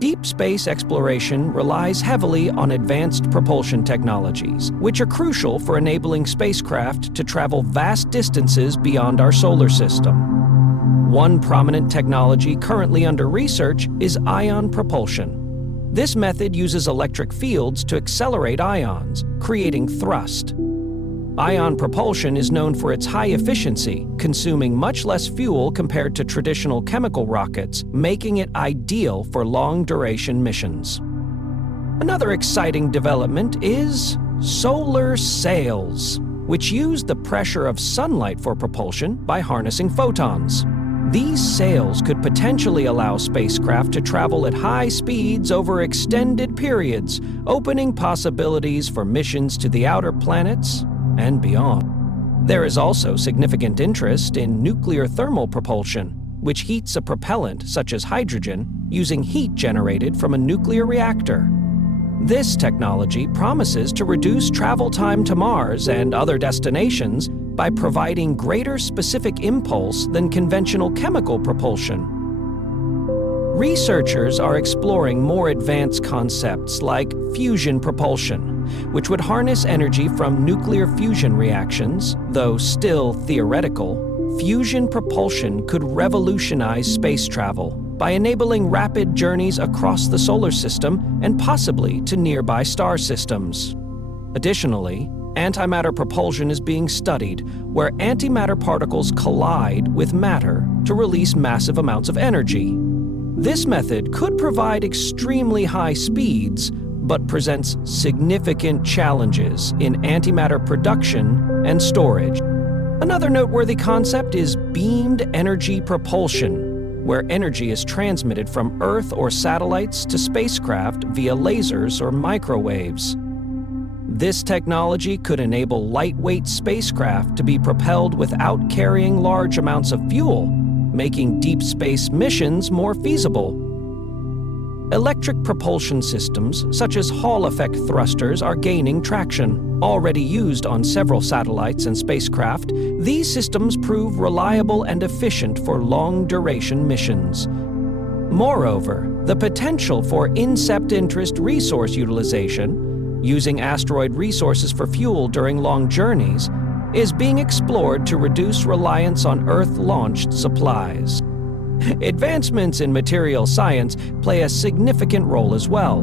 Deep space exploration relies heavily on advanced propulsion technologies, which are crucial for enabling spacecraft to travel vast distances beyond our solar system. One prominent technology currently under research is ion propulsion. This method uses electric fields to accelerate ions, creating thrust. Ion propulsion is known for its high efficiency, consuming much less fuel compared to traditional chemical rockets, making it ideal for long-duration missions. Another exciting development is solar sails, which use the pressure of sunlight for propulsion by harnessing photons. These sails could potentially allow spacecraft to travel at high speeds over extended periods, opening possibilities for missions to the outer planets and beyond. There is also significant interest in nuclear thermal propulsion, which heats a propellant such as hydrogen using heat generated from a nuclear reactor. This technology promises to reduce travel time to Mars and other destinations by providing greater specific impulse than conventional chemical propulsion. Researchers are exploring more advanced concepts like fusion propulsion, which would harness energy from nuclear fusion reactions. Though still theoretical, fusion propulsion could revolutionize space travel by enabling rapid journeys across the solar system and possibly to nearby star systems. Additionally, antimatter propulsion is being studied, where antimatter particles collide with matter to release massive amounts of energy. This method could provide extremely high speeds, but presents significant challenges in antimatter production and storage. Another noteworthy concept is beamed energy propulsion, where energy is transmitted from Earth or satellites to spacecraft via lasers or microwaves. This technology could enable lightweight spacecraft to be propelled without carrying large amounts of fuel, making deep space missions more feasible. Electric propulsion systems, such as Hall effect thrusters, are gaining traction. Already used on several satellites and spacecraft, these systems prove reliable and efficient for long-duration missions. Moreover, the potential for incept-interest resource utilization, using asteroid resources for fuel during long journeys, is being explored to reduce reliance on Earth-launched supplies. Advancements in material science play a significant role as well.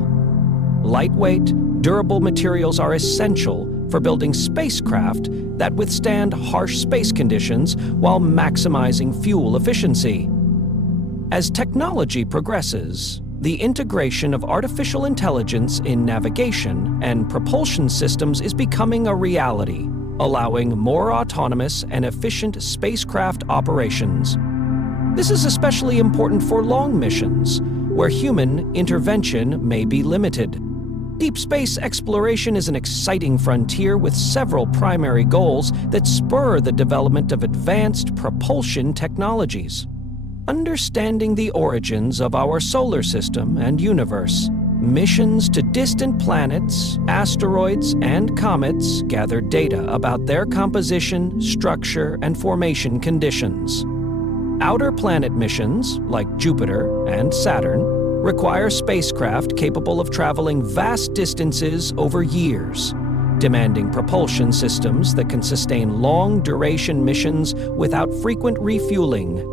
Lightweight, durable materials are essential for building spacecraft that withstand harsh space conditions while maximizing fuel efficiency. As technology progresses, the integration of artificial intelligence in navigation and propulsion systems is becoming a reality, allowing more autonomous and efficient spacecraft operations. This is especially important for long missions, where human intervention may be limited. Deep space exploration is an exciting frontier with several primary goals that spur the development of advanced propulsion technologies. Understanding the origins of our solar system and universe, missions to distant planets, asteroids, and comets gather data about their composition, structure, and formation conditions. Outer planet missions, like Jupiter and Saturn, require spacecraft capable of traveling vast distances over years, demanding propulsion systems that can sustain long-duration missions without frequent refueling.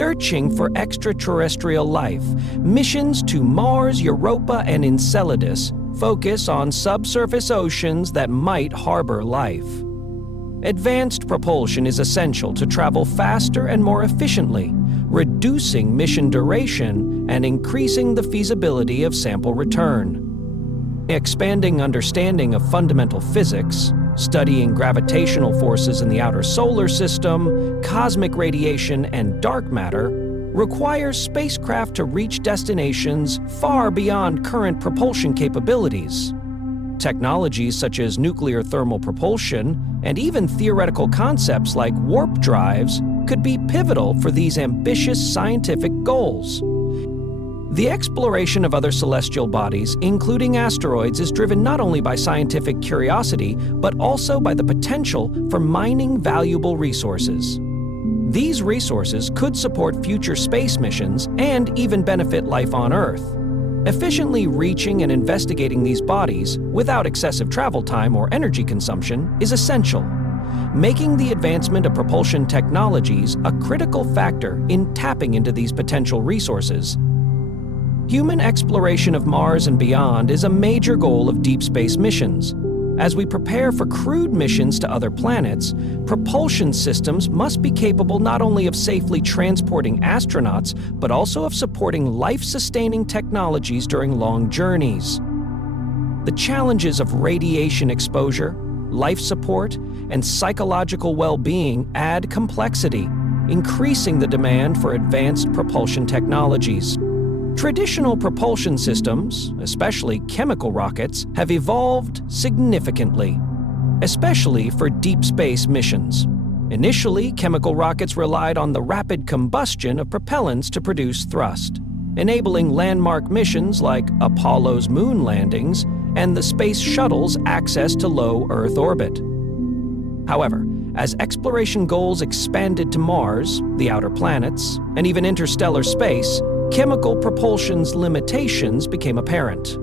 Searching for extraterrestrial life, missions to Mars, Europa, and Enceladus focus on subsurface oceans that might harbor life. Advanced propulsion is essential to travel faster and more efficiently, reducing mission duration and increasing the feasibility of sample return. Expanding understanding of fundamental physics, studying gravitational forces in the outer solar system, cosmic radiation, and dark matter requires spacecraft to reach destinations far beyond current propulsion capabilities. Technologies such as nuclear thermal propulsion and even theoretical concepts like warp drives could be pivotal for these ambitious scientific goals. The exploration of other celestial bodies, including asteroids, is driven not only by scientific curiosity, but also by the potential for mining valuable resources. These resources could support future space missions and even benefit life on Earth. Efficiently reaching and investigating these bodies without excessive travel time or energy consumption is essential, making the advancement of propulsion technologies a critical factor in tapping into these potential resources. Human exploration of Mars and beyond is a major goal of deep space missions. As we prepare for crewed missions to other planets, propulsion systems must be capable not only of safely transporting astronauts, but also of supporting life-sustaining technologies during long journeys. The challenges of radiation exposure, life support, and psychological well-being add complexity, increasing the demand for advanced propulsion technologies. Traditional propulsion systems, especially chemical rockets, have evolved significantly, especially for deep space missions. Initially, chemical rockets relied on the rapid combustion of propellants to produce thrust, enabling landmark missions like Apollo's moon landings and the Space Shuttle's access to low Earth orbit. However, as exploration goals expanded to Mars, the outer planets, and even interstellar space, chemical propulsion's limitations became apparent.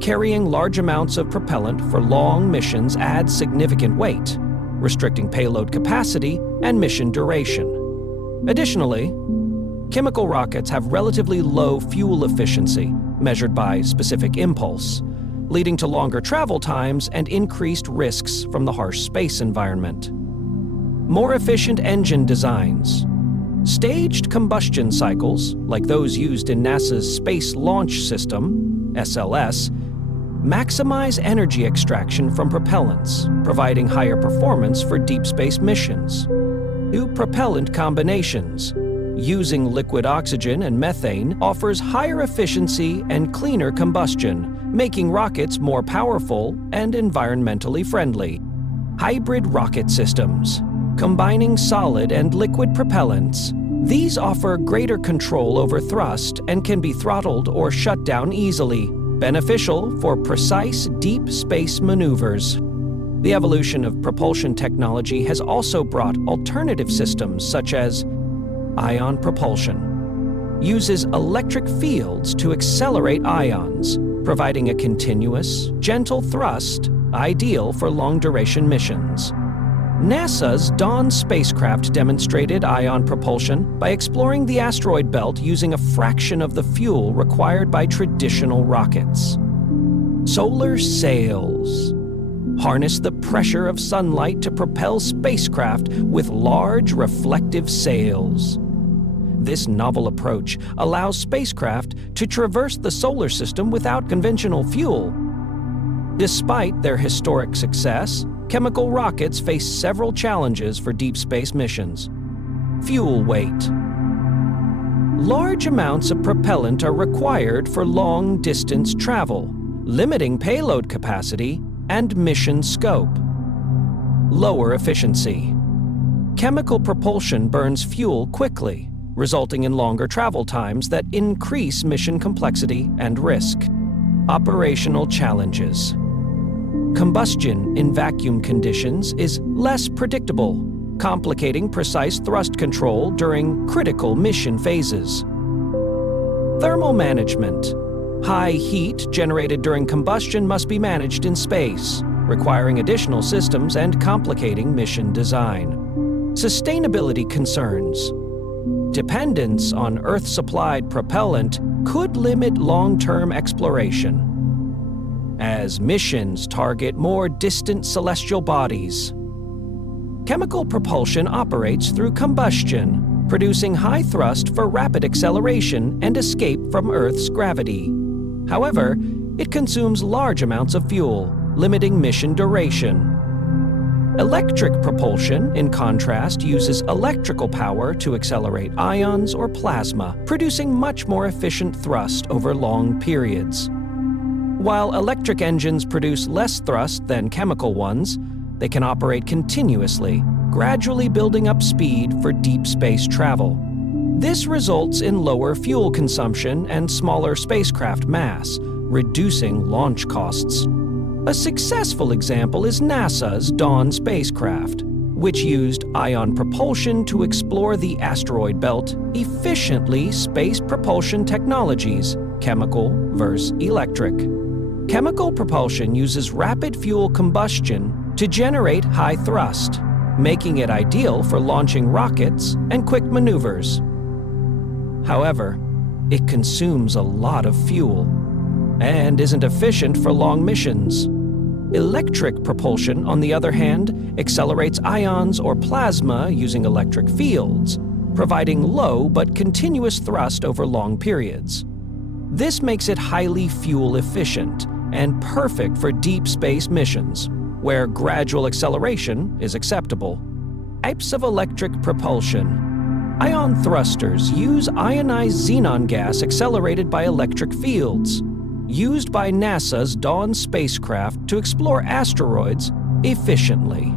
Carrying large amounts of propellant for long missions adds significant weight, restricting payload capacity and mission duration. Additionally, chemical rockets have relatively low fuel efficiency, measured by specific impulse, leading to longer travel times and increased risks from the harsh space environment. More efficient engine designs, staged combustion cycles, like those used in NASA's Space Launch System, SLS, maximize energy extraction from propellants, providing higher performance for deep space missions. New propellant combinations, using liquid oxygen and methane, offers higher efficiency and cleaner combustion, making rockets more powerful and environmentally friendly. Hybrid rocket systems, combining solid and liquid propellants. These offer greater control over thrust and can be throttled or shut down easily, beneficial for precise deep space maneuvers. The evolution of propulsion technology has also brought alternative systems such as ion propulsion. Uses electric fields to accelerate ions, providing a continuous, gentle thrust ideal for long-duration missions. NASA's Dawn spacecraft demonstrated ion propulsion by exploring the asteroid belt using a fraction of the fuel required by traditional rockets. Solar sails harness the pressure of sunlight to propel spacecraft with large reflective sails. This novel approach allows spacecraft to traverse the solar system without conventional fuel. Despite their historic success, chemical rockets face several challenges for deep space missions. Fuel weight. Large amounts of propellant are required for long-distance travel, limiting payload capacity and mission scope. Lower efficiency. Chemical propulsion burns fuel quickly, resulting in longer travel times that increase mission complexity and risk. Operational challenges. Combustion in vacuum conditions is less predictable, complicating precise thrust control during critical mission phases. Thermal management. High heat generated during combustion must be managed in space, requiring additional systems and complicating mission design. Sustainability concerns. Dependence on Earth-supplied propellant could limit long-term exploration, as missions target more distant celestial bodies. Chemical propulsion operates through combustion, producing high thrust for rapid acceleration and escape from Earth's gravity. However, it consumes large amounts of fuel, limiting mission duration. Electric propulsion, in contrast, uses electrical power to accelerate ions or plasma, producing much more efficient thrust over long periods. While electric engines produce less thrust than chemical ones, they can operate continuously, gradually building up speed for deep space travel. This results in lower fuel consumption and smaller spacecraft mass, reducing launch costs. A successful example is NASA's Dawn spacecraft, which used ion propulsion to explore the asteroid belt. Efficiently, space propulsion technologies chemical versus electric. Chemical propulsion uses rapid fuel combustion to generate high thrust, making it ideal for launching rockets and quick maneuvers. However, it consumes a lot of fuel and isn't efficient for long missions. Electric propulsion, on the other hand, accelerates ions or plasma using electric fields, providing low but continuous thrust over long periods. This makes it highly fuel efficient and perfect for deep space missions, where gradual acceleration is acceptable. Types of electric propulsion. Ion thrusters use ionized xenon gas accelerated by electric fields, used by NASA's Dawn spacecraft to explore asteroids efficiently.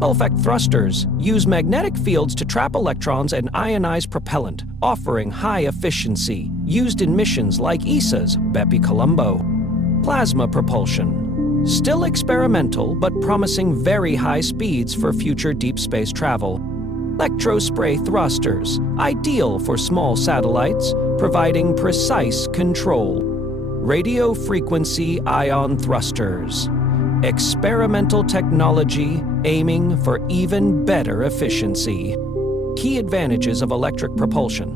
Full-effect thrusters use magnetic fields to trap electrons and ionize propellant, offering high efficiency, used in missions like ESA's Bepi-Colombo. Plasma propulsion. Still experimental, but promising very high speeds for future deep space travel. Electrospray thrusters, ideal for small satellites, providing precise control. Radio frequency ion thrusters. Experimental technology aiming for even better efficiency. Key advantages of electric propulsion.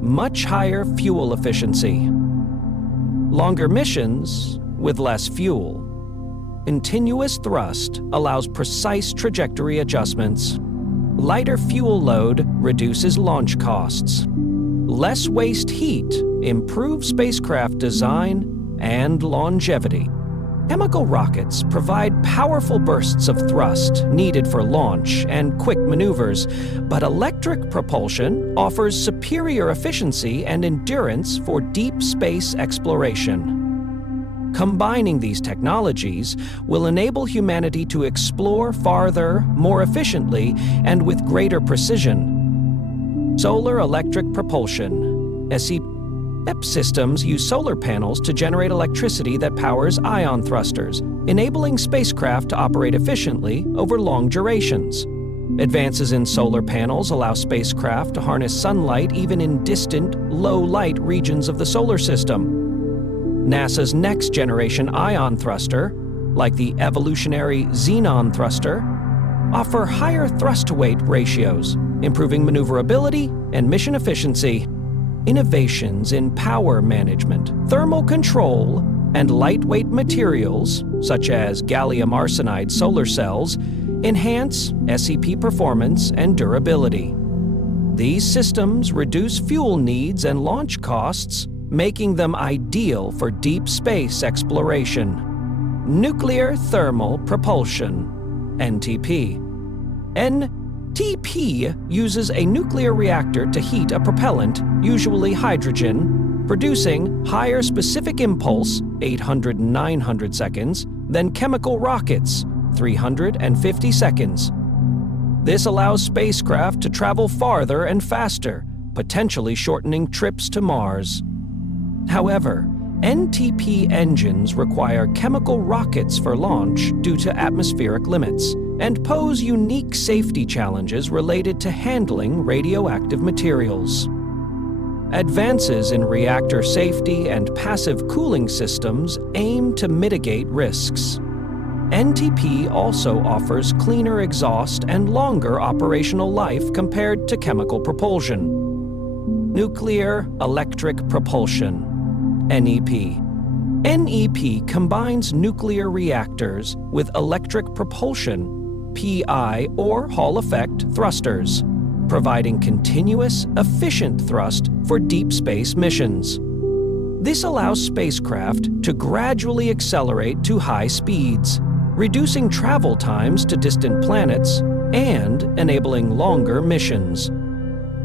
Much higher fuel efficiency. Longer missions with less fuel. Continuous thrust allows precise trajectory adjustments. Lighter fuel load reduces launch costs. Less waste heat improves spacecraft design and longevity. Chemical rockets provide powerful bursts of thrust needed for launch and quick maneuvers, but electric propulsion offers superior efficiency and endurance for deep space exploration. Combining these technologies will enable humanity to explore farther, more efficiently, and with greater precision. Solar electric propulsion, SEP systems use solar panels to generate electricity that powers ion thrusters, enabling spacecraft to operate efficiently over long durations. Advances in solar panels allow spacecraft to harness sunlight even in distant, low-light regions of the solar system. NASA's next-generation ion thruster, like the evolutionary xenon thruster, offer higher thrust-to-weight ratios, improving maneuverability and mission efficiency. Innovations in power management, thermal control, and lightweight materials, such as gallium arsenide solar cells, enhance SEP performance and durability. These systems reduce fuel needs and launch costs, making them ideal for deep space exploration. Nuclear thermal propulsion, NTP. NTP uses a nuclear reactor to heat a propellant, usually hydrogen, producing higher specific impulse, 800-900 seconds, than chemical rockets, 350 seconds. This allows spacecraft to travel farther and faster, potentially shortening trips to Mars. However, NTP engines require chemical rockets for launch due to atmospheric limits, and pose unique safety challenges related to handling radioactive materials. Advances in reactor safety and passive cooling systems aim to mitigate risks. NTP also offers cleaner exhaust and longer operational life compared to chemical propulsion. Nuclear electric propulsion, NEP. NEP combines nuclear reactors with electric propulsion, PI or Hall effect thrusters, providing continuous, efficient thrust for deep space missions. This allows spacecraft to gradually accelerate to high speeds, reducing travel times to distant planets and enabling longer missions.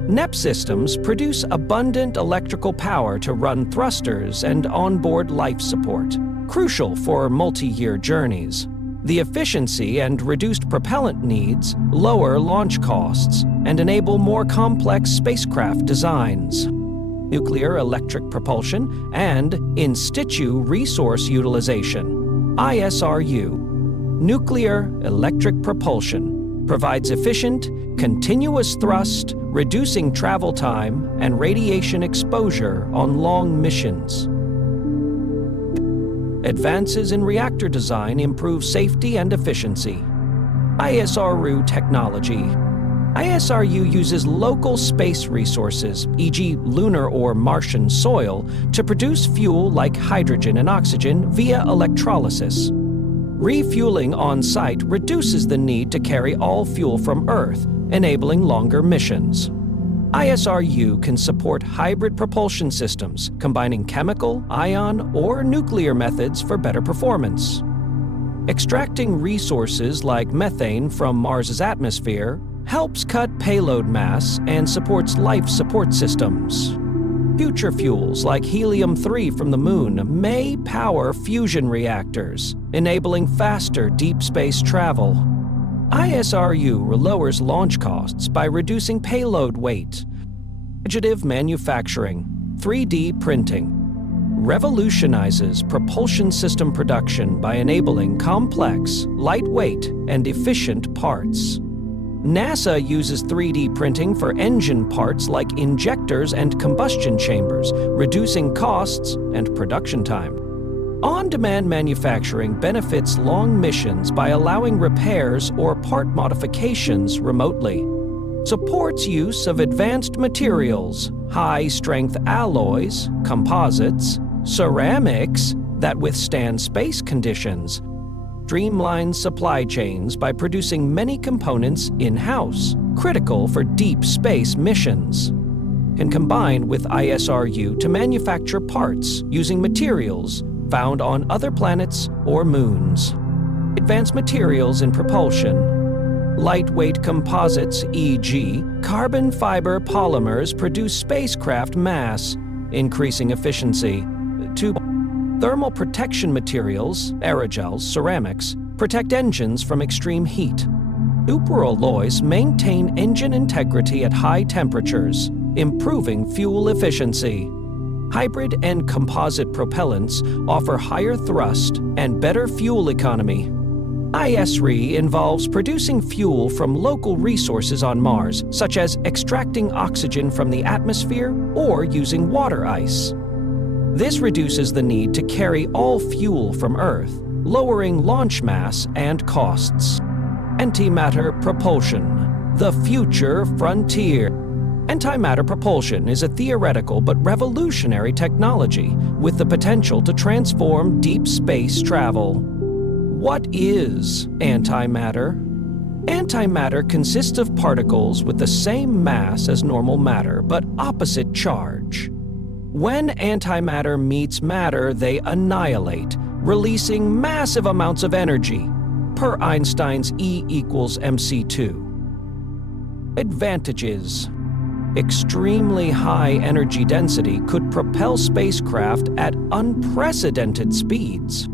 NEP systems produce abundant electrical power to run thrusters and onboard life support, crucial for multi-year journeys. The efficiency and reduced propellant needs lower launch costs and enable more complex spacecraft designs. Nuclear electric propulsion and in situ resource utilization, ISRU. Nuclear electric propulsion provides efficient, continuous thrust, reducing travel time and radiation exposure on long missions. Advances in reactor design improve safety and efficiency. ISRU technology. ISRU uses local space resources, e.g. lunar or Martian soil, to produce fuel like hydrogen and oxygen via electrolysis. Refueling on-site reduces the need to carry all fuel from Earth, enabling longer missions. ISRU can support hybrid propulsion systems, combining chemical, ion, or nuclear methods for better performance. Extracting resources like methane from Mars's atmosphere helps cut payload mass and supports life support systems. Future fuels like helium-3 from the Moon may power fusion reactors, enabling faster deep space travel. ISRU lowers launch costs by reducing payload weight. Additive manufacturing, 3D printing, revolutionizes propulsion system production by enabling complex, lightweight, and efficient parts. NASA uses 3D printing for engine parts like injectors and combustion chambers, reducing costs and production time. On-demand manufacturing benefits long missions by allowing repairs or part modifications remotely. Supports use of advanced materials, high-strength alloys, composites, ceramics that withstand space conditions. Streamlines supply chains by producing many components in-house, critical for deep space missions. And combined with ISRU to manufacture parts using materials found on other planets or moons. Advanced materials in propulsion. Lightweight composites, e.g., carbon fiber polymers produce spacecraft mass, increasing efficiency. Thermal protection materials, aerogels, ceramics, protect engines from extreme heat. Superalloys maintain engine integrity at high temperatures, improving fuel efficiency. Hybrid and composite propellants offer higher thrust and better fuel economy. ISRI involves producing fuel from local resources on Mars, such as extracting oxygen from the atmosphere or using water ice. This reduces the need to carry all fuel from Earth, lowering launch mass and costs. Antimatter propulsion, the future frontier. Antimatter propulsion is a theoretical but revolutionary technology with the potential to transform deep space travel. What is antimatter? Antimatter consists of particles with the same mass as normal matter but opposite charge. When antimatter meets matter, they annihilate, releasing massive amounts of energy, per Einstein's E equals mc2. Advantages. Extremely high energy density could propel spacecraft at unprecedented speeds.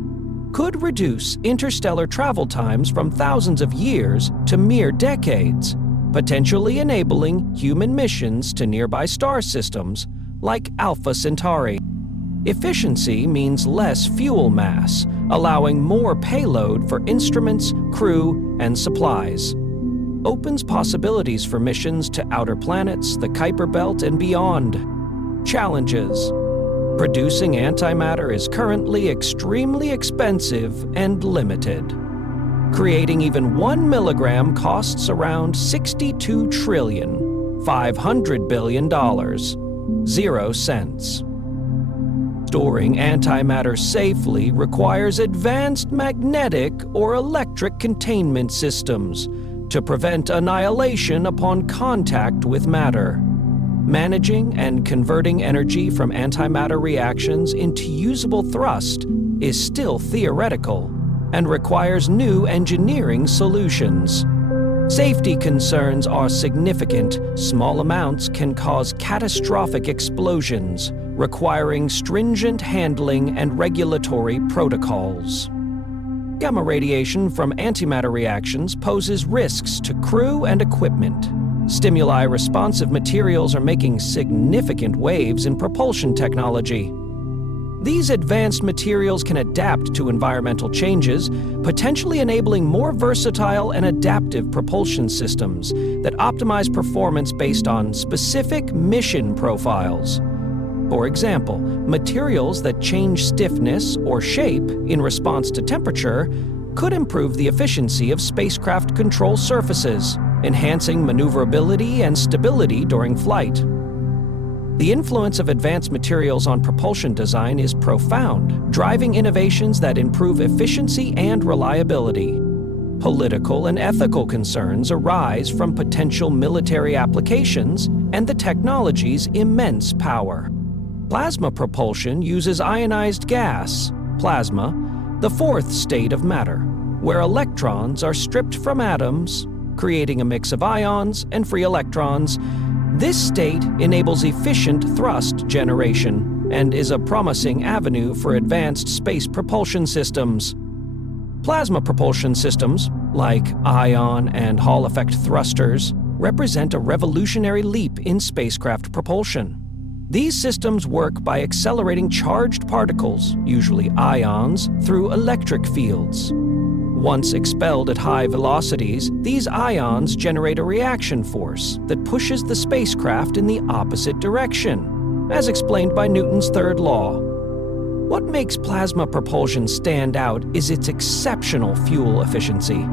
Could reduce interstellar travel times from thousands of years to mere decades, potentially enabling human missions to nearby star systems like Alpha Centauri. Efficiency means less fuel mass, allowing more payload for instruments, crew, and supplies. Opens possibilities for missions to outer planets, the Kuiper Belt, and beyond. Challenges. Producing antimatter is currently extremely expensive and limited. Creating even 1 milligram costs around $62 trillion, $500 billion, 0 cents. Storing antimatter safely requires advanced magnetic or electric containment systems to prevent annihilation upon contact with matter. Managing and converting energy from antimatter reactions into usable thrust is still theoretical and requires new engineering solutions. Safety concerns are significant. Small amounts can cause catastrophic explosions, requiring stringent handling and regulatory protocols. Gamma radiation from antimatter reactions poses risks to crew and equipment. Stimuli-responsive materials are making significant waves in propulsion technology. These advanced materials can adapt to environmental changes, potentially enabling more versatile and adaptive propulsion systems that optimize performance based on specific mission profiles. For example, materials that change stiffness or shape in response to temperature could improve the efficiency of spacecraft control surfaces, enhancing maneuverability and stability during flight. The influence of advanced materials on propulsion design is profound, driving innovations that improve efficiency and reliability. Political and ethical concerns arise from potential military applications and the technology's immense power. Plasma propulsion uses ionized gas, plasma, the fourth state of matter, where electrons are stripped from atoms, creating a mix of ions and free electrons. This state enables efficient thrust generation and is a promising avenue for advanced space propulsion systems. Plasma propulsion systems, like ion and Hall effect thrusters, represent a revolutionary leap in spacecraft propulsion. These systems work by accelerating charged particles, usually ions, through electric fields. Once expelled at high velocities, these ions generate a reaction force that pushes the spacecraft in the opposite direction, as explained by Newton's third law. What makes plasma propulsion stand out is its exceptional fuel efficiency.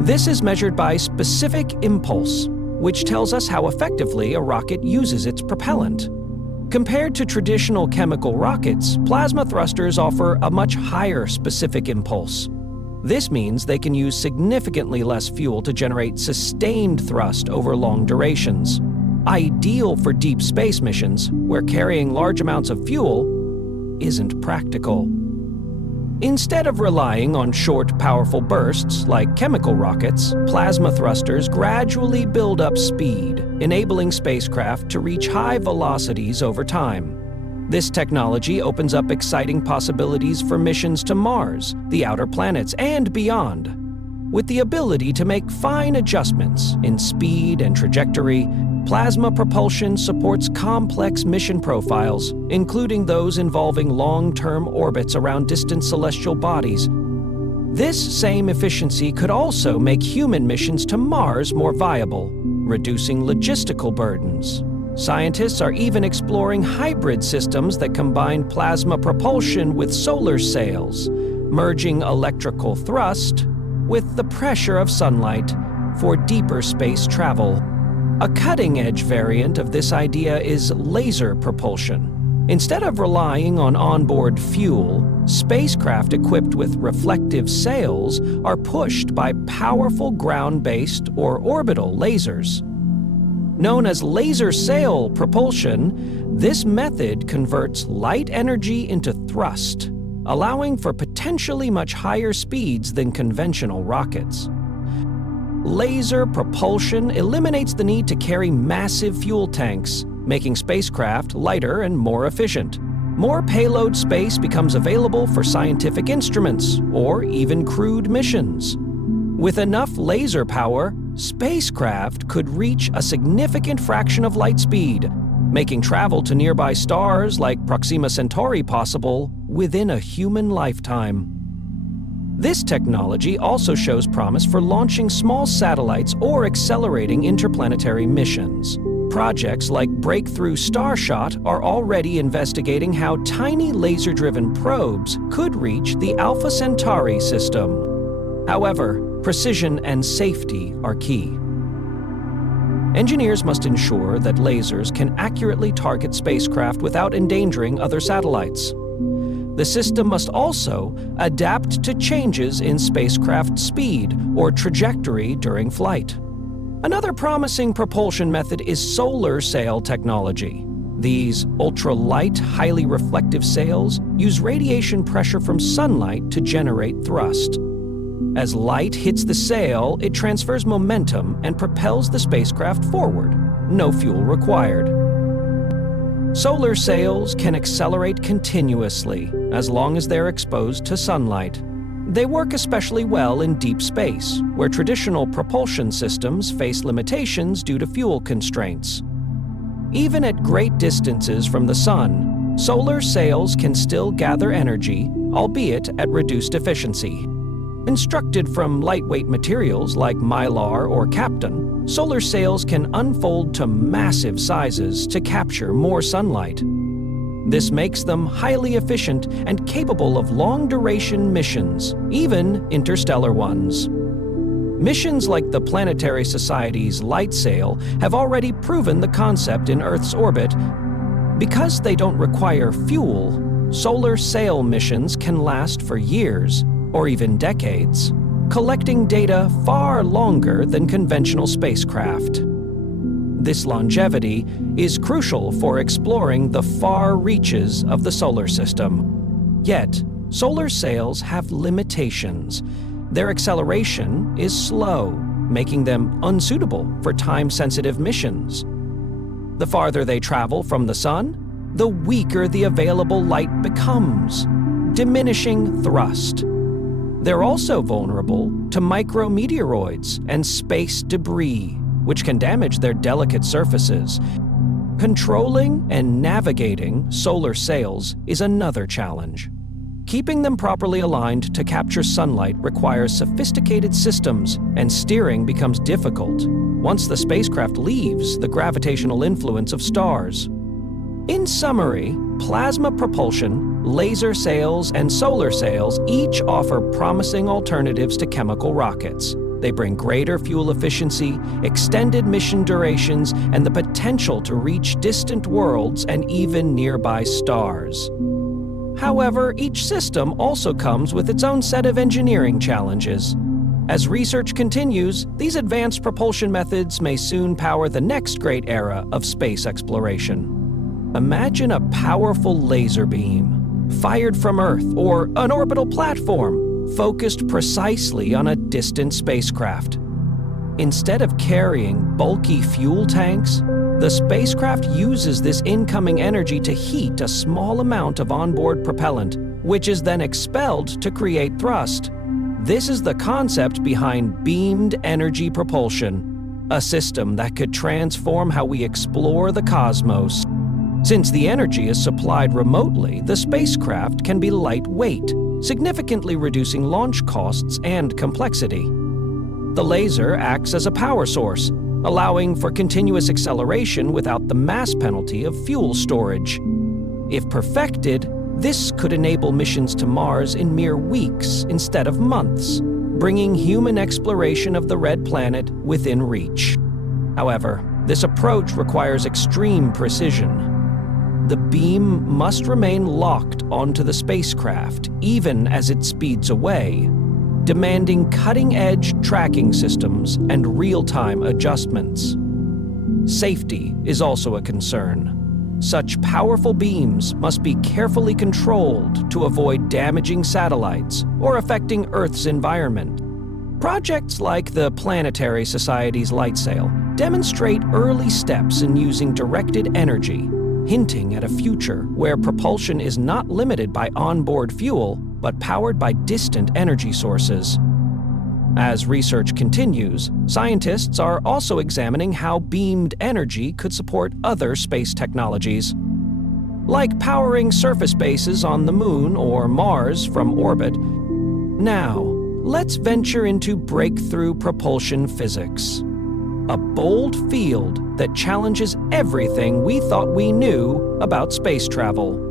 This is measured by specific impulse, which tells us how effectively a rocket uses its propellant. Compared to traditional chemical rockets, plasma thrusters offer a much higher specific impulse. This means they can use significantly less fuel to generate sustained thrust over long durations, ideal for deep space missions where carrying large amounts of fuel isn't practical. Instead of relying on short, powerful bursts like chemical rockets, plasma thrusters gradually build up speed, enabling spacecraft to reach high velocities over time. This technology opens up exciting possibilities for missions to Mars, the outer planets, and beyond. With the ability to make fine adjustments in speed and trajectory, plasma propulsion supports complex mission profiles, including those involving long-term orbits around distant celestial bodies. This same efficiency could also make human missions to Mars more viable, reducing logistical burdens. Scientists are even exploring hybrid systems that combine plasma propulsion with solar sails, merging electrical thrust with the pressure of sunlight for deeper space travel. A cutting-edge variant of this idea is laser propulsion. Instead of relying on onboard fuel, spacecraft equipped with reflective sails are pushed by powerful ground-based or orbital lasers. Known as laser sail propulsion, this method converts light energy into thrust, allowing for potentially much higher speeds than conventional rockets. Laser propulsion eliminates the need to carry massive fuel tanks, making spacecraft lighter and more efficient. More payload space becomes available for scientific instruments or even crewed missions. With enough laser power, spacecraft could reach a significant fraction of light speed, making travel to nearby stars like Proxima Centauri possible within a human lifetime. This technology also shows promise for launching small satellites or accelerating interplanetary missions. Projects like Breakthrough Starshot are already investigating how tiny laser-driven probes could reach the Alpha Centauri system. However, precision and safety are key. Engineers must ensure that lasers can accurately target spacecraft without endangering other satellites. The system must also adapt to changes in spacecraft speed or trajectory during flight. Another promising propulsion method is solar sail technology. These ultra-light, highly reflective sails use radiation pressure from sunlight to generate thrust. As light hits the sail, it transfers momentum and propels the spacecraft forward. No fuel required. Solar sails can accelerate continuously as long as they're exposed to sunlight. They work especially well in deep space, where traditional propulsion systems face limitations due to fuel constraints. Even at great distances from the sun, solar sails can still gather energy, albeit at reduced efficiency. Constructed from lightweight materials like mylar or capton, solar sails can unfold to massive sizes to capture more sunlight. This makes them highly efficient and capable of long-duration missions, even interstellar ones. Missions like the Planetary Society's Light Sail have already proven the concept in Earth's orbit. Because they don't require fuel, solar sail missions can last for years or even decades, collecting data far longer than conventional spacecraft. This longevity is crucial for exploring the far reaches of the solar system. Yet, solar sails have limitations. Their acceleration is slow, making them unsuitable for time-sensitive missions. The farther they travel from the sun, the weaker the available light becomes, diminishing thrust. They're also vulnerable to micrometeoroids and space debris, which can damage their delicate surfaces. Controlling and navigating solar sails is another challenge. Keeping them properly aligned to capture sunlight requires sophisticated systems, and steering becomes difficult once the spacecraft leaves the gravitational influence of stars. In summary, plasma propulsion, laser sails, and solar sails each offer promising alternatives to chemical rockets. They bring greater fuel efficiency, extended mission durations, and the potential to reach distant worlds and even nearby stars. However, each system also comes with its own set of engineering challenges. As research continues, these advanced propulsion methods may soon power the next great era of space exploration. Imagine a powerful laser beam, fired from Earth or an orbital platform, focused precisely on a distant spacecraft. Instead of carrying bulky fuel tanks, the spacecraft uses this incoming energy to heat a small amount of onboard propellant, which is then expelled to create thrust. This is the concept behind beamed energy propulsion, a system that could transform how we explore the cosmos. Since the energy is supplied remotely, the spacecraft can be lightweight, significantly reducing launch costs and complexity. The laser acts as a power source, allowing for continuous acceleration without the mass penalty of fuel storage. If perfected, this could enable missions to Mars in mere weeks instead of months, bringing human exploration of the red planet within reach. However, this approach requires extreme precision. The beam must remain locked onto the spacecraft, even as it speeds away, demanding cutting-edge tracking systems and real-time adjustments. Safety is also a concern. Such powerful beams must be carefully controlled to avoid damaging satellites or affecting Earth's environment. Projects like the Planetary Society's Light Sail demonstrate early steps in using directed energy, hinting at a future where propulsion is not limited by onboard fuel, but powered by distant energy sources. As research continues, scientists are also examining how beamed energy could support other space technologies. Like powering surface bases on the Moon or Mars from orbit. Now, let's venture into breakthrough propulsion physics. A bold field that challenges everything we thought we knew about space travel.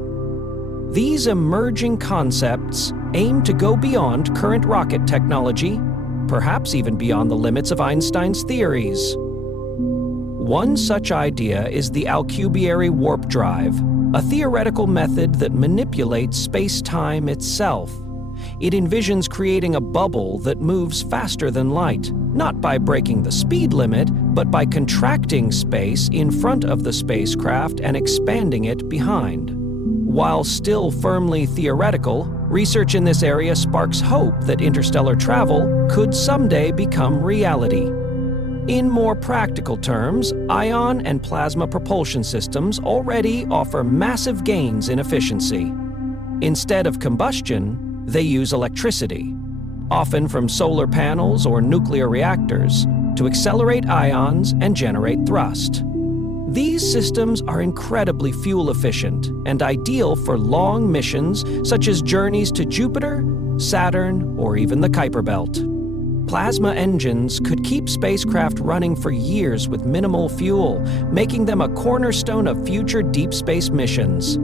These emerging concepts aim to go beyond current rocket technology, perhaps even beyond the limits of Einstein's theories. One such idea is the Alcubierre warp drive, a theoretical method that manipulates space-time itself. It envisions creating a bubble that moves faster than light, not by breaking the speed limit, but by contracting space in front of the spacecraft and expanding it behind. While still firmly theoretical, research in this area sparks hope that interstellar travel could someday become reality. In more practical terms, ion and plasma propulsion systems already offer massive gains in efficiency. Instead of combustion, they use electricity, often from solar panels or nuclear reactors, to accelerate ions and generate thrust. These systems are incredibly fuel efficient and ideal for long missions such as journeys to Jupiter, Saturn, or even the Kuiper Belt. Plasma engines could keep spacecraft running for years with minimal fuel, making them a cornerstone of future deep space missions.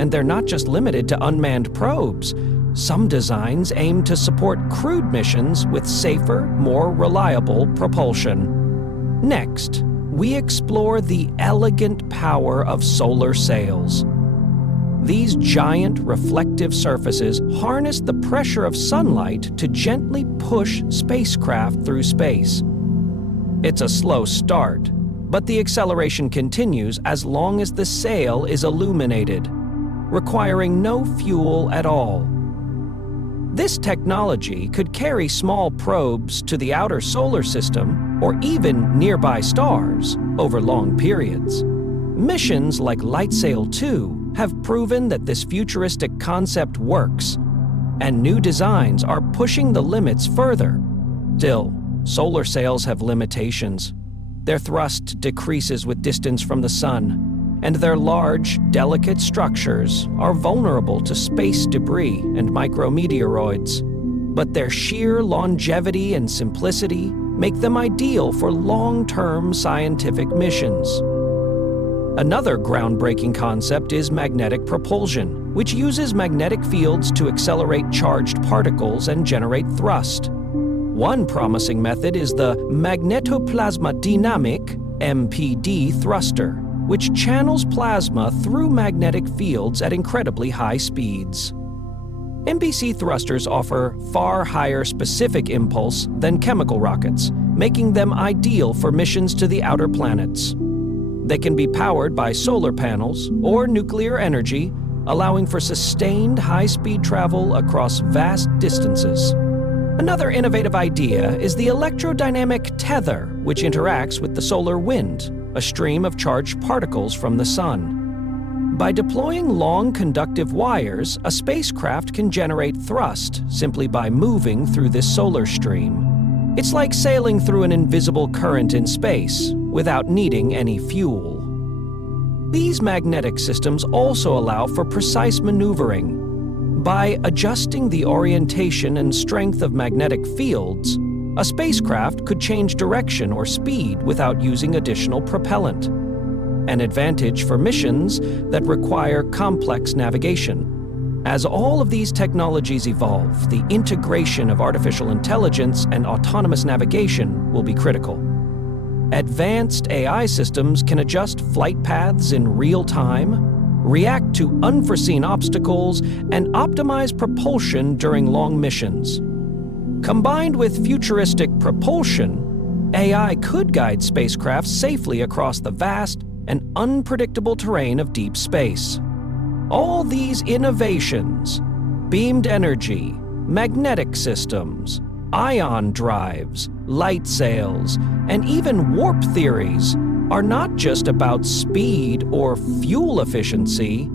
And they're not just limited to unmanned probes. Some designs aim to support crewed missions with safer, more reliable propulsion. Next, we explore the elegant power of solar sails. These giant reflective surfaces harness the pressure of sunlight to gently push spacecraft through space. It's a slow start, but the acceleration continues as long as the sail is illuminated, requiring no fuel at all. This technology could carry small probes to the outer solar system or even nearby stars over long periods. Missions like LightSail 2 have proven that this futuristic concept works, and new designs are pushing the limits further. Still, solar sails have limitations. Their thrust decreases with distance from the sun, and their large, delicate structures are vulnerable to space debris and micrometeoroids. But their sheer longevity and simplicity make them ideal for long-term scientific missions. Another groundbreaking concept is magnetic propulsion, which uses magnetic fields to accelerate charged particles and generate thrust. One promising method is the magnetoplasma-dynamic (MPD) thruster, which channels plasma through magnetic fields at incredibly high speeds. MPC thrusters offer far higher specific impulse than chemical rockets, making them ideal for missions to the outer planets. They can be powered by solar panels or nuclear energy, allowing for sustained high-speed travel across vast distances. Another innovative idea is the electrodynamic tether, which interacts with the solar wind, a stream of charged particles from the sun. By deploying long conductive wires, a spacecraft can generate thrust simply by moving through this solar stream. It's like sailing through an invisible current in space without needing any fuel. These magnetic systems also allow for precise maneuvering. By adjusting the orientation and strength of magnetic fields, a spacecraft could change direction or speed without using additional propellant. An advantage for missions that require complex navigation. As all of these technologies evolve, the integration of artificial intelligence and autonomous navigation will be critical. Advanced AI systems can adjust flight paths in real time, react to unforeseen obstacles, and optimize propulsion during long missions. Combined with futuristic propulsion, AI could guide spacecraft safely across the vast and unpredictable terrain of deep space. All these innovations, beamed energy, magnetic systems, ion drives, light sails, and even warp theories are not just about speed or fuel efficiency.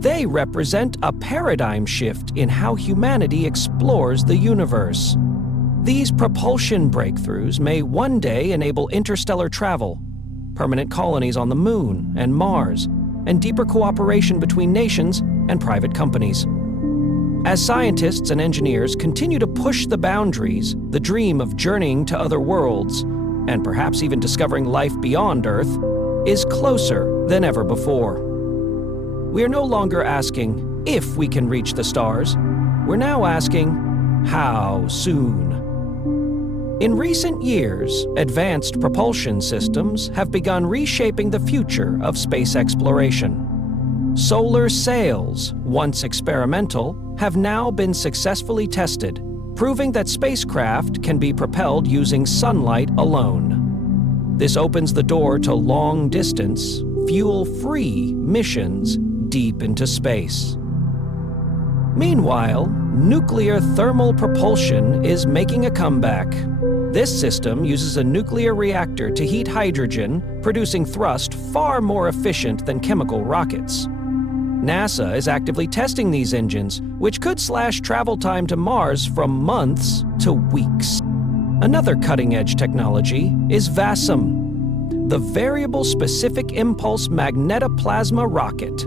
They represent a paradigm shift in how humanity explores the universe. These propulsion breakthroughs may one day enable interstellar travel, permanent colonies on the Moon and Mars, and deeper cooperation between nations and private companies. As scientists and engineers continue to push the boundaries, the dream of journeying to other worlds, and perhaps even discovering life beyond Earth, is closer than ever before. We are no longer asking if we can reach the stars. We're now asking, how soon? In recent years, advanced propulsion systems have begun reshaping the future of space exploration. Solar sails, once experimental, have now been successfully tested, proving that spacecraft can be propelled using sunlight alone. This opens the door to long-distance, fuel-free missions deep into space. Meanwhile, nuclear thermal propulsion is making a comeback. This system uses a nuclear reactor to heat hydrogen, producing thrust far more efficient than chemical rockets. NASA is actively testing these engines, which could slash travel time to Mars from months to weeks. Another cutting-edge technology is VASM, the Variable Specific Impulse Magnetoplasma Rocket.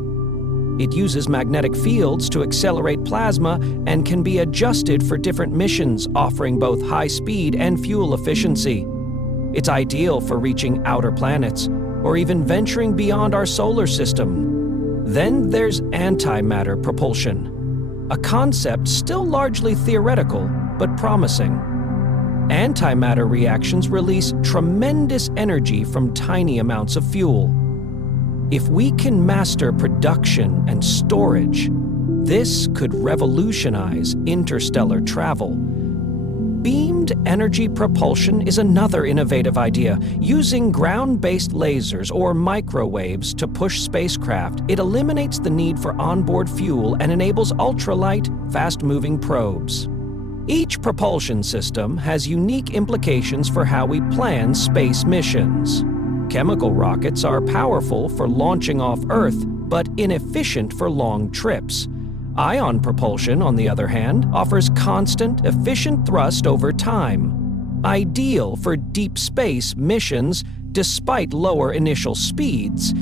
It uses magnetic fields to accelerate plasma and can be adjusted for different missions, offering both high speed and fuel efficiency. It's ideal for reaching outer planets or even venturing beyond our solar system. Then there's antimatter propulsion, a concept still largely theoretical but promising. Antimatter reactions release tremendous energy from tiny amounts of fuel. If we can master production and storage, this could revolutionize interstellar travel. Beamed energy propulsion is another innovative idea. Using ground-based lasers or microwaves to push spacecraft, it eliminates the need for onboard fuel and enables ultralight, fast-moving probes. Each propulsion system has unique implications for how we plan space missions. Chemical rockets are powerful for launching off Earth, but inefficient for long trips. Ion propulsion, on the other hand, offers constant, efficient thrust over time, ideal for deep space missions despite lower initial speeds.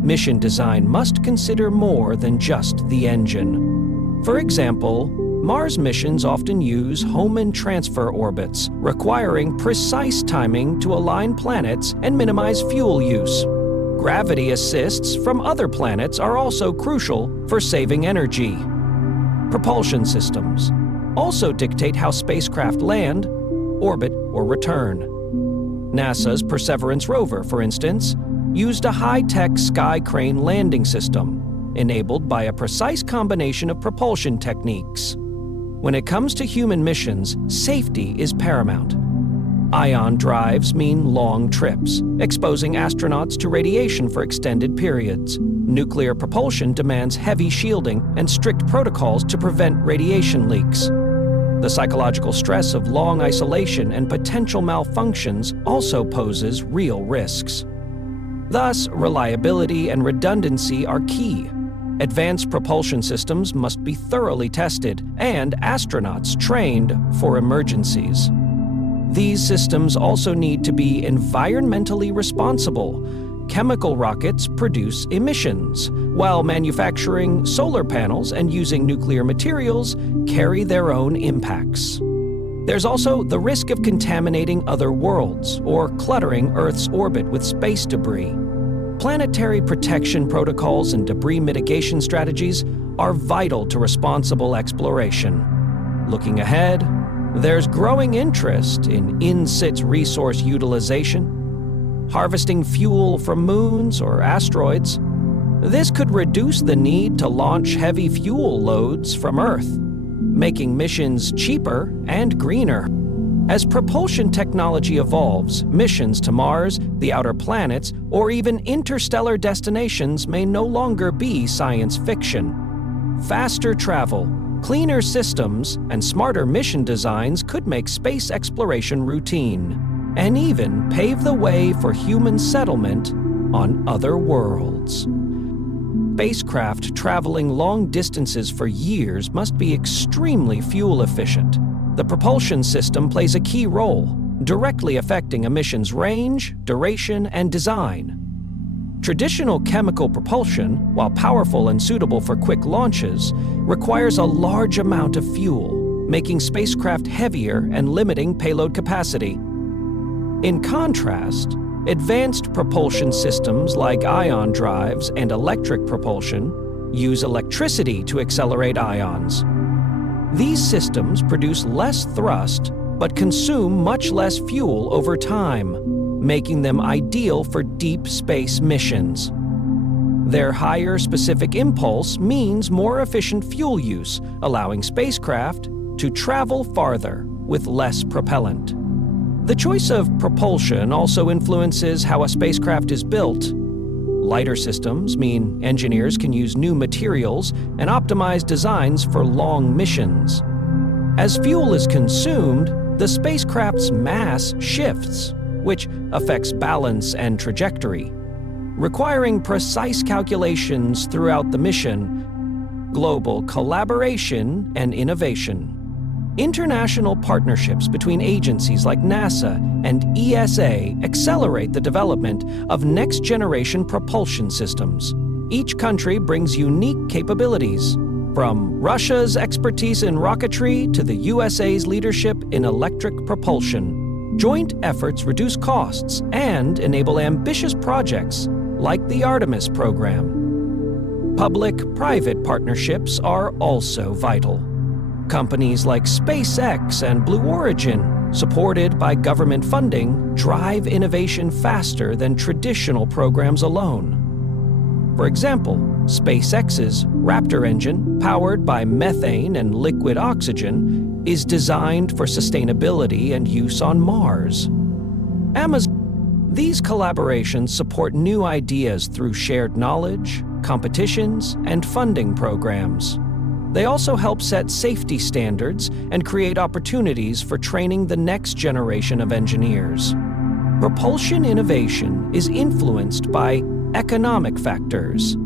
Mission design must consider more than just the engine. For example, Mars missions often use Hohmann transfer orbits, requiring precise timing to align planets and minimize fuel use. Gravity assists from other planets are also crucial for saving energy. Propulsion systems also dictate how spacecraft land, orbit, or return. NASA's Perseverance rover, for instance, used a high-tech sky crane landing system, enabled by a precise combination of propulsion techniques. When it comes to human missions, safety is paramount. Ion drives mean long trips, exposing astronauts to radiation for extended periods. Nuclear propulsion demands heavy shielding and strict protocols to prevent radiation leaks. The psychological stress of long isolation and potential malfunctions also poses real risks. Thus, reliability and redundancy are key. Advanced propulsion systems must be thoroughly tested and astronauts trained for emergencies. These systems also need to be environmentally responsible. Chemical rockets produce emissions, while manufacturing solar panels and using nuclear materials carry their own impacts. There's also the risk of contaminating other worlds or cluttering Earth's orbit with space debris. Planetary protection protocols and debris mitigation strategies are vital to responsible exploration. Looking ahead, there's growing interest in situ resource utilization, harvesting fuel from moons or asteroids. This could reduce the need to launch heavy fuel loads from Earth, making missions cheaper and greener. As propulsion technology evolves, missions to Mars, the outer planets, or even interstellar destinations may no longer be science fiction. Faster travel, cleaner systems, and smarter mission designs could make space exploration routine, and even pave the way for human settlement on other worlds. Spacecraft traveling long distances for years must be extremely fuel efficient. The propulsion system plays a key role, directly affecting a mission's range, duration, and design. Traditional chemical propulsion, while powerful and suitable for quick launches, requires a large amount of fuel, making spacecraft heavier and limiting payload capacity. In contrast, advanced propulsion systems like ion drives and electric propulsion use electricity to accelerate ions. These systems produce less thrust but consume much less fuel over time, making them ideal for deep space missions. Their higher specific impulse means more efficient fuel use, allowing spacecraft to travel farther with less propellant. The choice of propulsion also influences how a spacecraft is built. Lighter systems mean engineers can use new materials and optimize designs for long missions. As fuel is consumed, the spacecraft's mass shifts, which affects balance and trajectory, requiring precise calculations throughout the mission, global collaboration, and innovation. International partnerships between agencies like NASA and ESA accelerate the development of next-generation propulsion systems. Each country brings unique capabilities, from Russia's expertise in rocketry to the USA's leadership in electric propulsion. Joint efforts reduce costs and enable ambitious projects like the Artemis program. Public-private partnerships are also vital. Companies like SpaceX and Blue Origin, supported by government funding, drive innovation faster than traditional programs alone. For example, SpaceX's Raptor engine, powered by methane and liquid oxygen, is designed for sustainability and use on Mars. These collaborations support new ideas through shared knowledge, competitions, and funding programs. They also help set safety standards and create opportunities for training the next generation of engineers. Propulsion innovation is influenced by economic factors,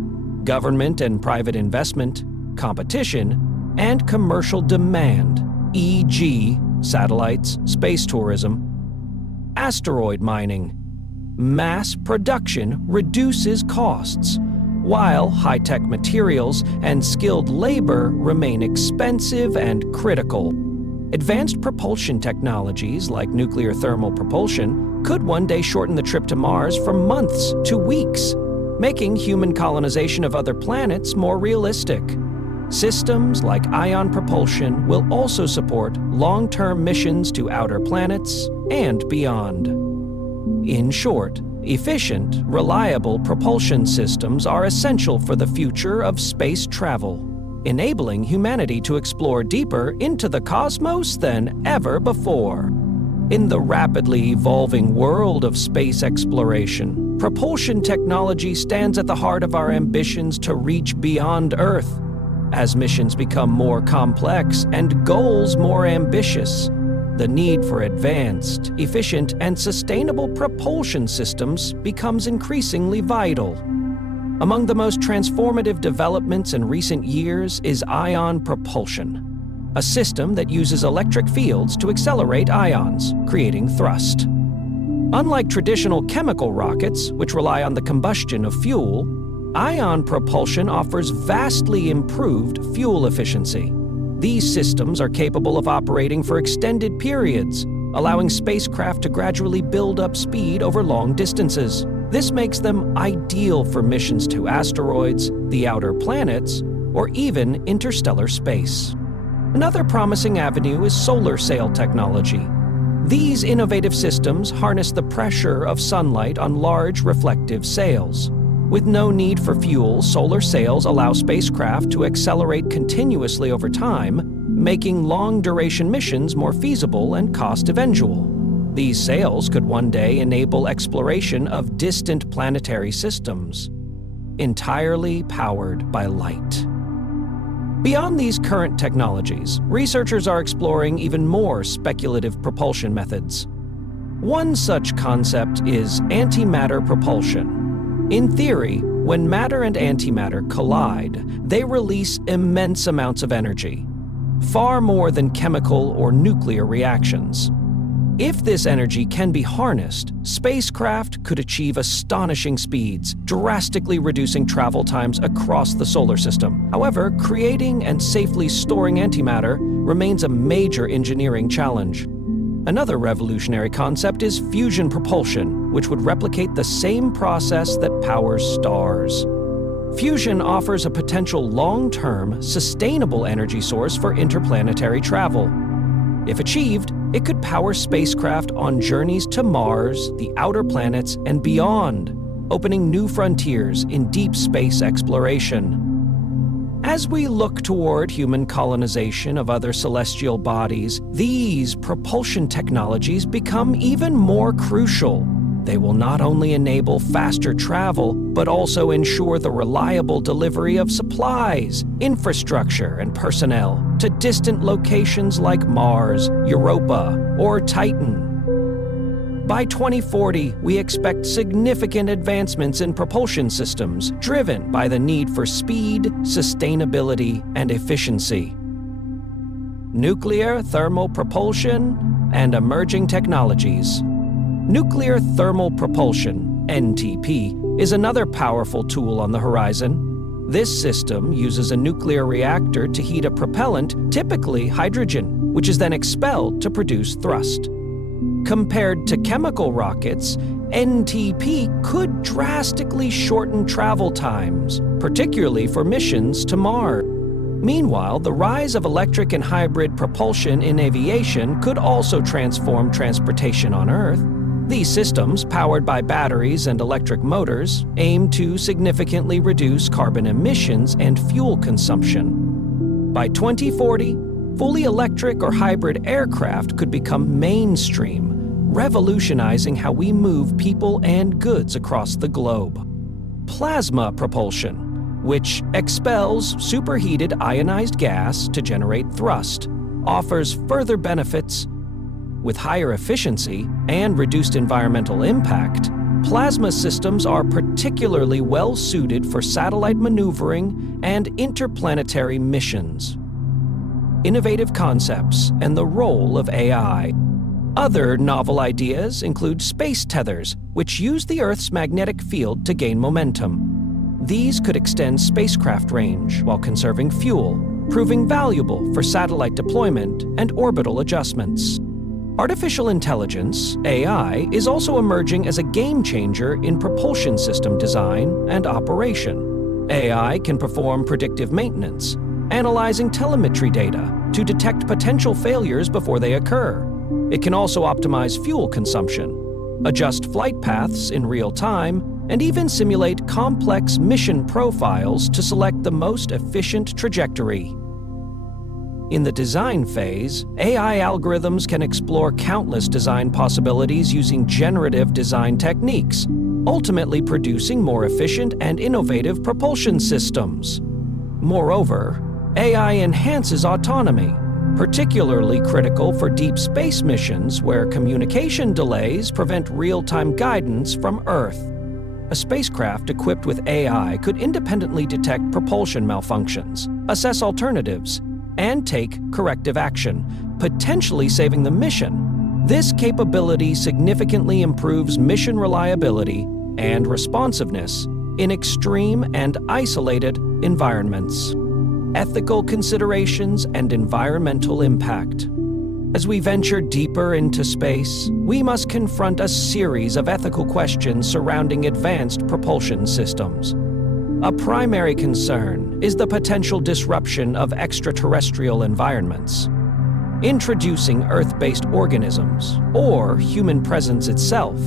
government and private investment, competition, and commercial demand, e.g., satellites, space tourism, asteroid mining. Mass production reduces costs, while high-tech materials and skilled labor remain expensive and critical. Advanced propulsion technologies like nuclear thermal propulsion could one day shorten the trip to Mars from months to weeks, making human colonization of other planets more realistic. Systems like ion propulsion will also support long-term missions to outer planets and beyond. In short, efficient, reliable propulsion systems are essential for the future of space travel, enabling humanity to explore deeper into the cosmos than ever before. In the rapidly evolving world of space exploration, propulsion technology stands at the heart of our ambitions to reach beyond Earth. As missions become more complex and goals more ambitious, the need for advanced, efficient, and sustainable propulsion systems becomes increasingly vital. Among the most transformative developments in recent years is ion propulsion, a system that uses electric fields to accelerate ions, creating thrust. Unlike traditional chemical rockets, which rely on the combustion of fuel, ion propulsion offers vastly improved fuel efficiency. These systems are capable of operating for extended periods, allowing spacecraft to gradually build up speed over long distances. This makes them ideal for missions to asteroids, the outer planets, or even interstellar space. Another promising avenue is solar sail technology. These innovative systems harness the pressure of sunlight on large reflective sails. With no need for fuel, solar sails allow spacecraft to accelerate continuously over time, making long-duration missions more feasible and cost-eventual. These sails could one day enable exploration of distant planetary systems, entirely powered by light. Beyond these current technologies, researchers are exploring even more speculative propulsion methods. One such concept is antimatter propulsion. In theory, when matter and antimatter collide, they release immense amounts of energy, far more than chemical or nuclear reactions. If this energy can be harnessed, spacecraft could achieve astonishing speeds, drastically reducing travel times across the solar system. However, creating and safely storing antimatter remains a major engineering challenge. Another revolutionary concept is fusion propulsion, which would replicate the same process that powers stars. Fusion offers a potential long-term, sustainable energy source for interplanetary travel. If achieved, it could power spacecraft on journeys to Mars, the outer planets, and beyond, opening new frontiers in deep space exploration. As we look toward human colonization of other celestial bodies, these propulsion technologies become even more crucial. They will not only enable faster travel, but also ensure the reliable delivery of supplies, infrastructure, and personnel to distant locations like Mars, Europa, or Titan. By 2040, we expect significant advancements in propulsion systems driven by the need for speed, sustainability, and efficiency. Nuclear thermal propulsion and emerging technologies. Nuclear thermal propulsion, NTP, is another powerful tool on the horizon. This system uses a nuclear reactor to heat a propellant, typically hydrogen, which is then expelled to produce thrust. Compared to chemical rockets, NTP could drastically shorten travel times, particularly for missions to Mars. Meanwhile, the rise of electric and hybrid propulsion in aviation could also transform transportation on Earth. These systems, powered by batteries and electric motors, aim to significantly reduce carbon emissions and fuel consumption. By 2040, fully electric or hybrid aircraft could become mainstream, revolutionizing how we move people and goods across the globe. Plasma propulsion, which expels superheated ionized gas to generate thrust, offers further benefits. With higher efficiency and reduced environmental impact, plasma systems are particularly well suited for satellite maneuvering and interplanetary missions. Innovative concepts and the role of AI. Other novel ideas include space tethers, which use the Earth's magnetic field to gain momentum. These could extend spacecraft range while conserving fuel, proving valuable for satellite deployment and orbital adjustments. Artificial intelligence, AI, is also emerging as a game changer in propulsion system design and operation. AI can perform predictive maintenance, analyzing telemetry data to detect potential failures before they occur. It can also optimize fuel consumption, adjust flight paths in real time, and even simulate complex mission profiles to select the most efficient trajectory. In the design phase, AI algorithms can explore countless design possibilities using generative design techniques, ultimately producing more efficient and innovative propulsion systems. Moreover, AI enhances autonomy, particularly critical for deep space missions where communication delays prevent real-time guidance from Earth. A spacecraft equipped with AI could independently detect propulsion malfunctions, assess alternatives, and take corrective action, potentially saving the mission. This capability significantly improves mission reliability and responsiveness in extreme and isolated environments. Ethical considerations and environmental impact. As we venture deeper into space, we must confront a series of ethical questions surrounding advanced propulsion systems. A primary concern is the potential disruption of extraterrestrial environments. Introducing Earth-based organisms, or human presence itself,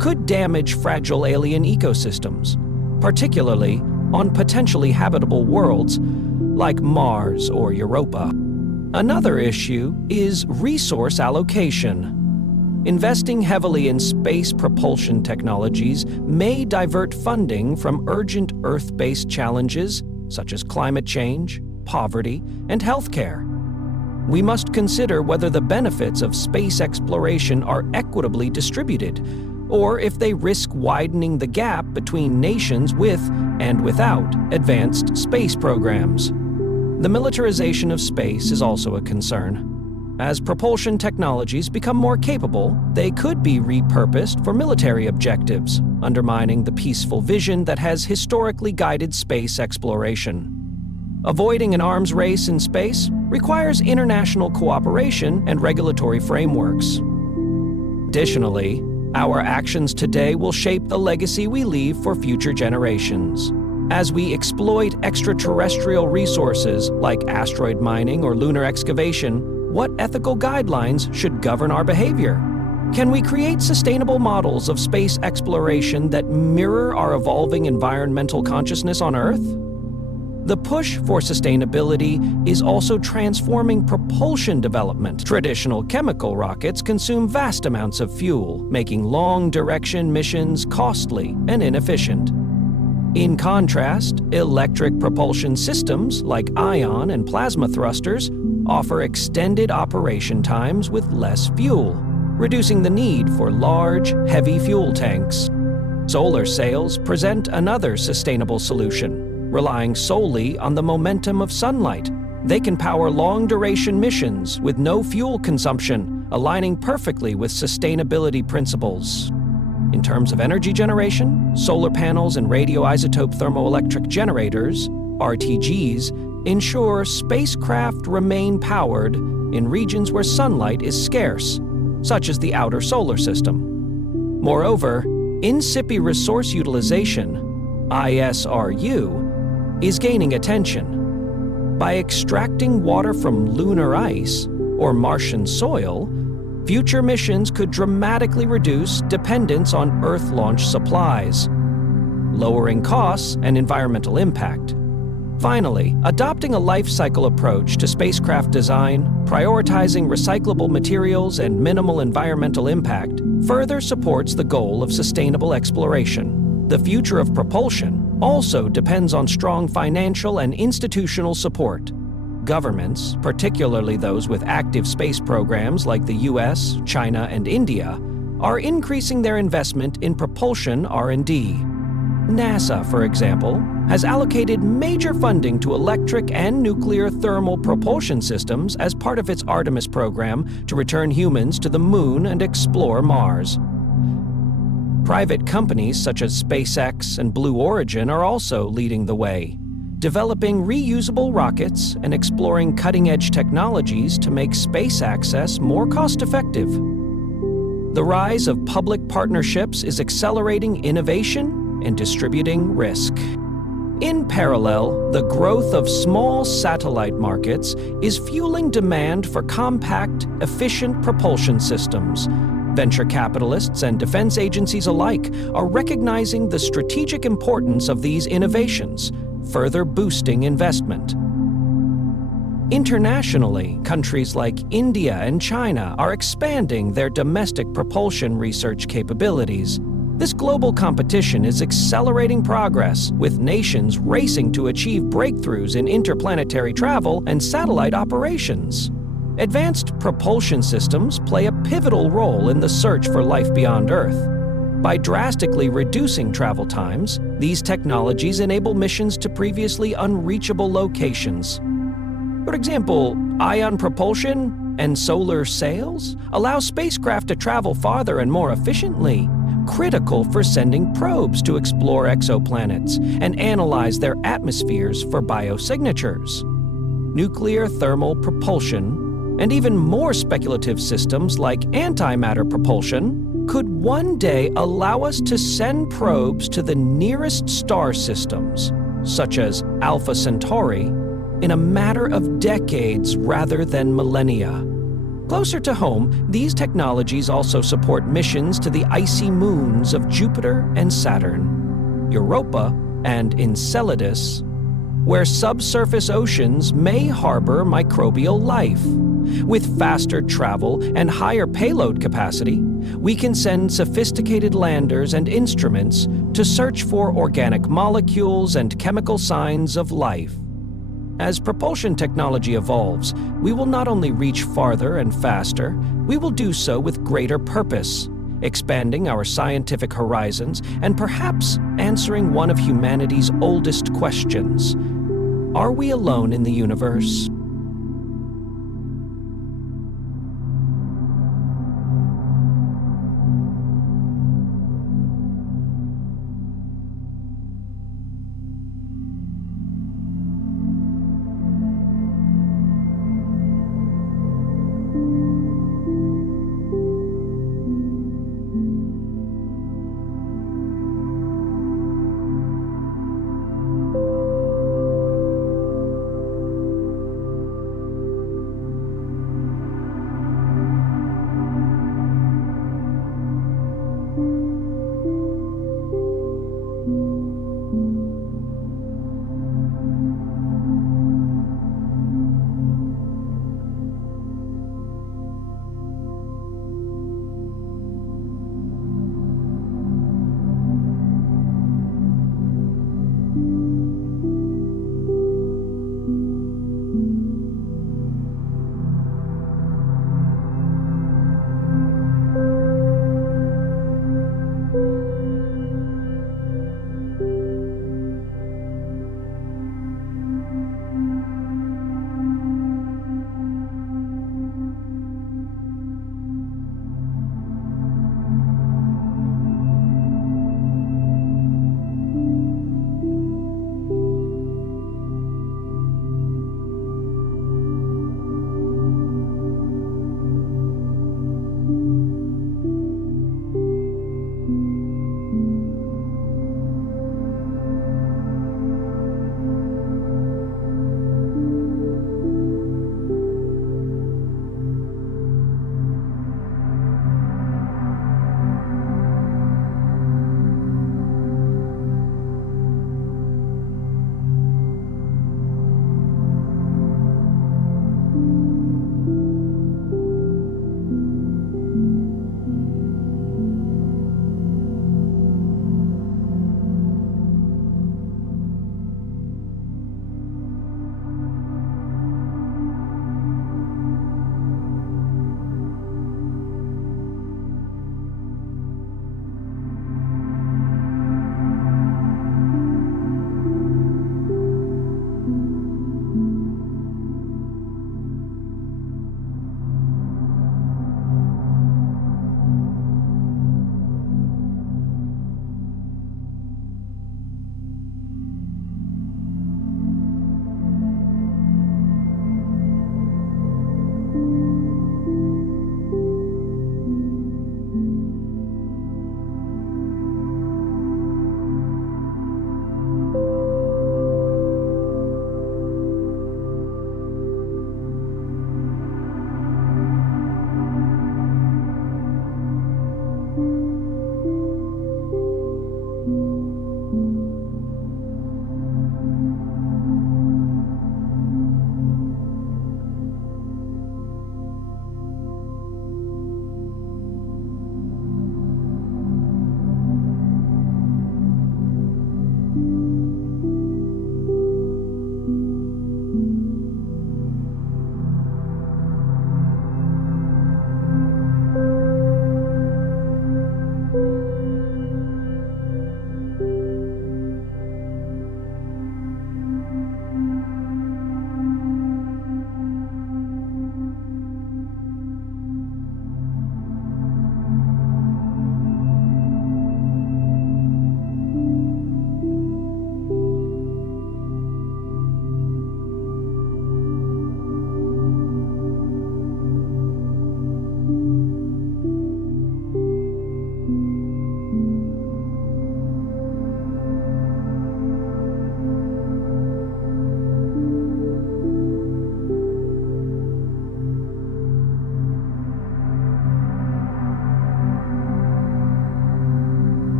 could damage fragile alien ecosystems, particularly on potentially habitable worlds like Mars or Europa. Another issue is resource allocation. Investing heavily in space propulsion technologies may divert funding from urgent Earth-based challenges such as climate change, poverty, and healthcare. We must consider whether the benefits of space exploration are equitably distributed, or if they risk widening the gap between nations with and without advanced space programs. The militarization of space is also a concern. As propulsion technologies become more capable, they could be repurposed for military objectives, undermining the peaceful vision that has historically guided space exploration. Avoiding an arms race in space requires international cooperation and regulatory frameworks. Additionally, our actions today will shape the legacy we leave for future generations. As we exploit extraterrestrial resources like asteroid mining or lunar excavation, what ethical guidelines should govern our behavior? Can we create sustainable models of space exploration that mirror our evolving environmental consciousness on Earth? The push for sustainability is also transforming propulsion development. Traditional chemical rockets consume vast amounts of fuel, making long-duration missions costly and inefficient. In contrast, electric propulsion systems like ion and plasma thrusters offer extended operation times with less fuel, reducing the need for large, heavy fuel tanks. Solar sails present another sustainable solution, relying solely on the momentum of sunlight. They can power long-duration missions with no fuel consumption, aligning perfectly with sustainability principles. In terms of energy generation, solar panels and radioisotope thermoelectric generators, RTGs, ensure spacecraft remain powered in regions where sunlight is scarce, such as the outer solar system. Moreover, in-situ resource utilization, ISRU, is gaining attention. By extracting water from lunar ice or Martian soil, future missions could dramatically reduce dependence on Earth-launched supplies, lowering costs and environmental impact. Finally, adopting a life cycle approach to spacecraft design, prioritizing recyclable materials and minimal environmental impact, further supports the goal of sustainable exploration. The future of propulsion also depends on strong financial and institutional support. Governments, particularly those with active space programs like the US, China, and India, are increasing their investment in propulsion R&D. NASA, for example, has allocated major funding to electric and nuclear thermal propulsion systems as part of its Artemis program to return humans to the Moon and explore Mars. Private companies such as SpaceX and Blue Origin are also leading the way, developing reusable rockets and exploring cutting-edge technologies to make space access more cost-effective. The rise of public partnerships is accelerating innovation and distributing risk. In parallel, the growth of small satellite markets is fueling demand for compact, efficient propulsion systems. Venture capitalists and defense agencies alike are recognizing the strategic importance of these innovations, further boosting investment. Internationally, countries like India and China are expanding their domestic propulsion research capabilities. This global competition is accelerating progress, with nations racing to achieve breakthroughs in interplanetary travel and satellite operations. Advanced propulsion systems play a pivotal role in the search for life beyond Earth. By drastically reducing travel times, these technologies enable missions to previously unreachable locations. For example, ion propulsion and solar sails allow spacecraft to travel farther and more efficiently, critical for sending probes to explore exoplanets and analyze their atmospheres for biosignatures. Nuclear thermal propulsion, and even more speculative systems like antimatter propulsion, could one day allow us to send probes to the nearest star systems, such as Alpha Centauri, in a matter of decades rather than millennia. Closer to home, these technologies also support missions to the icy moons of Jupiter and Saturn, Europa and Enceladus, where subsurface oceans may harbor microbial life. With faster travel and higher payload capacity, we can send sophisticated landers and instruments to search for organic molecules and chemical signs of life. As propulsion technology evolves, we will not only reach farther and faster, we will do so with greater purpose, expanding our scientific horizons and perhaps answering one of humanity's oldest questions. Are we alone in the universe?